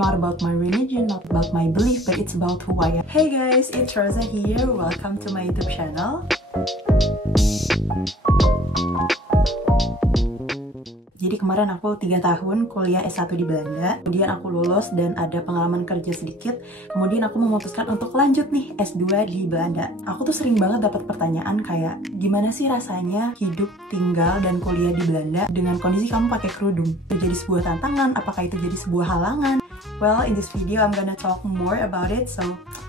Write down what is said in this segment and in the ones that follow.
Not about my religion, not about my belief, but it's about who I am. Hey guys, it's Rosa here. Welcome to my YouTube channel. Jadi kemarin aku 3 tahun kuliah S1 di Belanda, kemudian aku lulus dan ada pengalaman kerja sedikit, kemudian aku memutuskan untuk lanjut nih S2 di Belanda. Aku tuh sering banget dapat pertanyaan kayak, gimana sih rasanya hidup, tinggal, dan kuliah di Belanda dengan kondisi kamu pakai kerudung? Itu jadi sebuah tantangan, apakah itu jadi sebuah halangan? Well, in this video I'm gonna talk more about it, so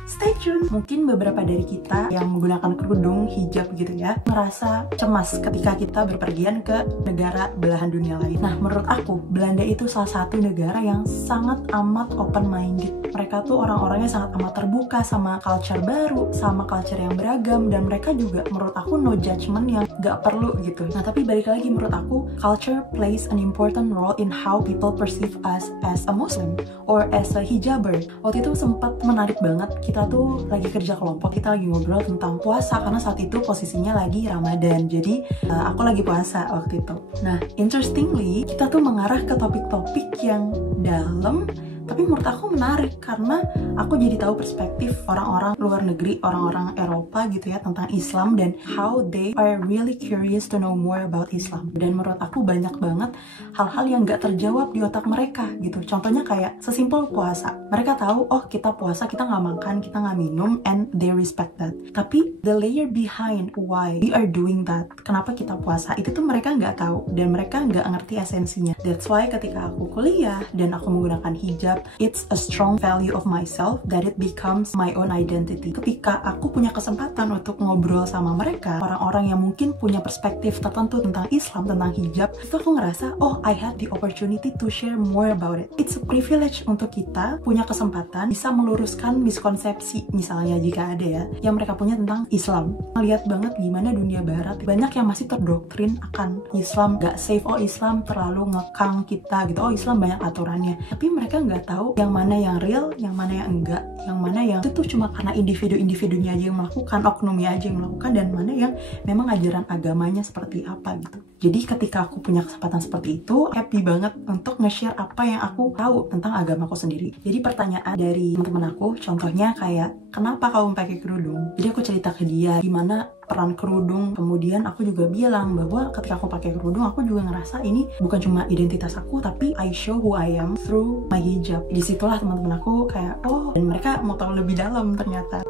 stay tuned. Mungkin beberapa dari kita yang menggunakan kerudung, hijab gitu ya, merasa cemas ketika kita berpergian ke negara belahan dunia lain. Nah, menurut aku, Belanda itu salah satu negara yang sangat amat open-minded. Mereka tuh orang-orangnya sangat amat terbuka sama culture baru, sama culture yang beragam, dan mereka juga menurut aku no judgment yang gak perlu gitu. Nah, tapi balik lagi menurut aku, culture plays an important role in how people perceive us as a Muslim or as a hijaber. Waktu itu sempat menarik banget, kita tuh lagi kerja kelompok, kita lagi ngobrol tentang puasa karena saat itu posisinya lagi Ramadan. Jadi aku lagi puasa waktu itu. Nah, interestingly, kita tuh mengarah ke topik-topik yang dalam, tapi menurut aku menarik karena aku jadi tahu perspektif orang-orang luar negeri, orang-orang Eropa gitu ya, tentang Islam dan how they are really curious to know more about Islam. Dan menurut aku banyak banget hal-hal yang gak terjawab di otak mereka gitu. Contohnya kayak sesimpel puasa. Mereka tahu, oh kita puasa, kita gak makan, kita gak minum, and they respect that. Tapi the layer behind why we are doing that, kenapa kita puasa, itu tuh mereka gak tahu dan mereka gak ngerti esensinya. That's why ketika aku kuliah dan aku menggunakan hijab, it's a strong value of myself that it becomes my own identity. Ketika aku punya kesempatan untuk ngobrol sama mereka, orang-orang yang mungkin punya perspektif tertentu tentang Islam, tentang hijab, itu aku ngerasa, oh I had the opportunity to share more about it. It's a privilege untuk kita punya kesempatan bisa meluruskan miskonsepsi, misalnya jika ada ya, yang mereka punya tentang Islam. Lihat banget gimana dunia barat, banyak yang masih terdoktrin akan Islam gak safe, oh Islam terlalu ngekang kita gitu, oh Islam banyak aturannya. Tapi mereka nggak tahu yang mana yang real, yang mana yang enggak, yang mana yang itu tuh cuma karena individu-individunya aja yang melakukan, oknumnya aja yang melakukan, dan mana yang memang ajaran agamanya seperti apa gitu. Jadi ketika aku punya kesempatan seperti itu, happy banget untuk nge-share apa yang aku tahu tentang agamaku sendiri. Jadi pertanyaan dari teman-teman aku, contohnya kayak, kenapa kamu pakai kerudung? Jadi aku cerita ke dia gimana peran kerudung, kemudian aku juga bilang bahwa ketika aku pakai kerudung, aku juga ngerasa ini bukan cuma identitas aku, tapi I show who I am through my hijab. Disitulah teman-teman aku kayak, oh, dan mereka mau tahu lebih dalam ternyata.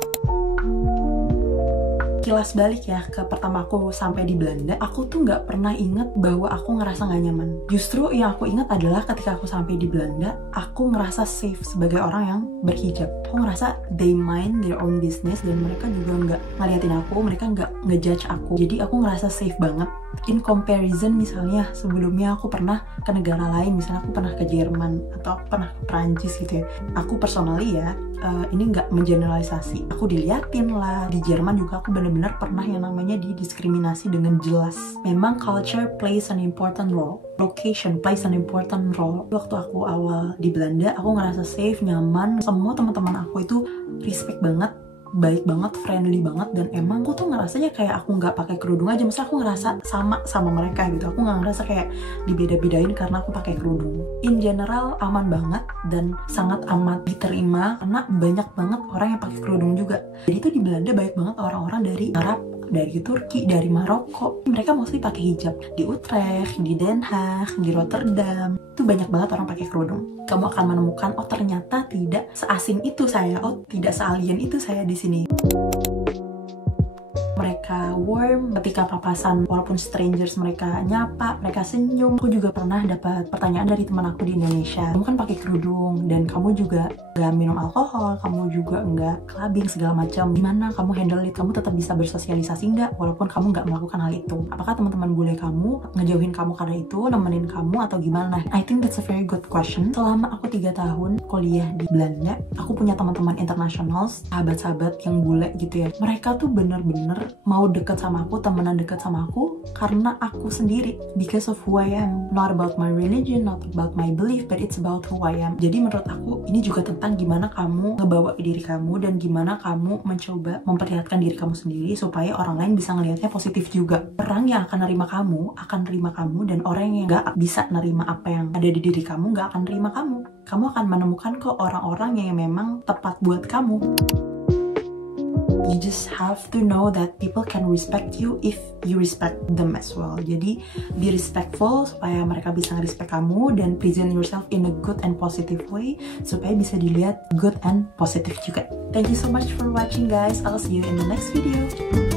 Kilas balik ya ke pertama aku sampai di Belanda, aku tuh nggak pernah inget bahwa aku ngerasa nggak nyaman. Justru yang aku inget adalah ketika aku sampai di Belanda, aku ngerasa safe sebagai orang yang berhijab. Aku ngerasa they mind their own business dan mereka juga nggak ngeliatin aku, mereka nggak ngejudge aku. Jadi aku ngerasa safe banget. In comparison misalnya sebelumnya aku pernah ke negara lain, misalnya aku pernah ke Jerman atau aku pernah ke Prancis gitu ya. Aku personally ya, ini nggak mengeneralisasi. Aku diliatin lah. Di Jerman juga aku bener-bener pernah yang namanya didiskriminasi dengan jelas. Memang culture plays an important role. Location plays an important role. Waktu aku awal di Belanda, aku ngerasa safe, nyaman. Semua teman-teman aku itu respect banget, baik banget, friendly banget, dan emang aku tuh ngerasanya kayak aku nggak pakai kerudung aja, misalnya aku ngerasa sama mereka gitu. Aku nggak ngerasa kayak dibeda-bedain karena aku pakai kerudung. In general aman banget dan sangat amat diterima karena banyak banget orang yang pakai kerudung juga. Jadi itu di Belanda banyak banget orang-orang dari Arab, dari Turki, dari Maroko. Mereka mostly pakai hijab. Di Utrecht, di Den Haag, di Rotterdam, itu banyak banget orang pakai kerudung. Kamu akan menemukan, oh ternyata tidak seasing itu saya, oh tidak sealien itu saya di sini. Mereka warm ketika papasan, walaupun strangers mereka nyapa, mereka senyum. Aku juga pernah dapat pertanyaan dari teman aku di Indonesia, kamu kan pakai kerudung dan kamu juga gak minum alkohol, kamu juga nggak clubbing segala macam, gimana kamu handle it? Kamu tetap bisa bersosialisasi nggak walaupun kamu nggak melakukan hal itu? Apakah teman-teman bule kamu ngejauhin kamu karena itu, nemenin kamu, atau gimana? I think that's a very good question. Selama aku 3 tahun kuliah di Belanda, aku punya teman-teman internasional, sahabat-sahabat yang bule gitu ya. Mereka tuh bener-bener mau mau deket sama aku, temenan deket sama aku karena aku sendiri, because of who I am. Not about my religion, not about my belief, but it's about who I am. Jadi menurut aku ini juga tentang gimana kamu ngebawa diri kamu dan gimana kamu mencoba memperlihatkan diri kamu sendiri supaya orang lain bisa ngelihatnya positif juga. Orang yang akan nerima kamu akan nerima kamu, dan orang yang gak bisa nerima apa yang ada di diri kamu gak akan nerima kamu. Kamu akan menemukan kok orang-orang yang memang tepat buat kamu. You just have to know that people can respect you if you respect them as well. Jadi be respectful supaya mereka bisa nge-respect kamu, dan present yourself in a good and positive way supaya bisa dilihat good and positive juga. Thank you so much for watching guys. I'll see you in the next video.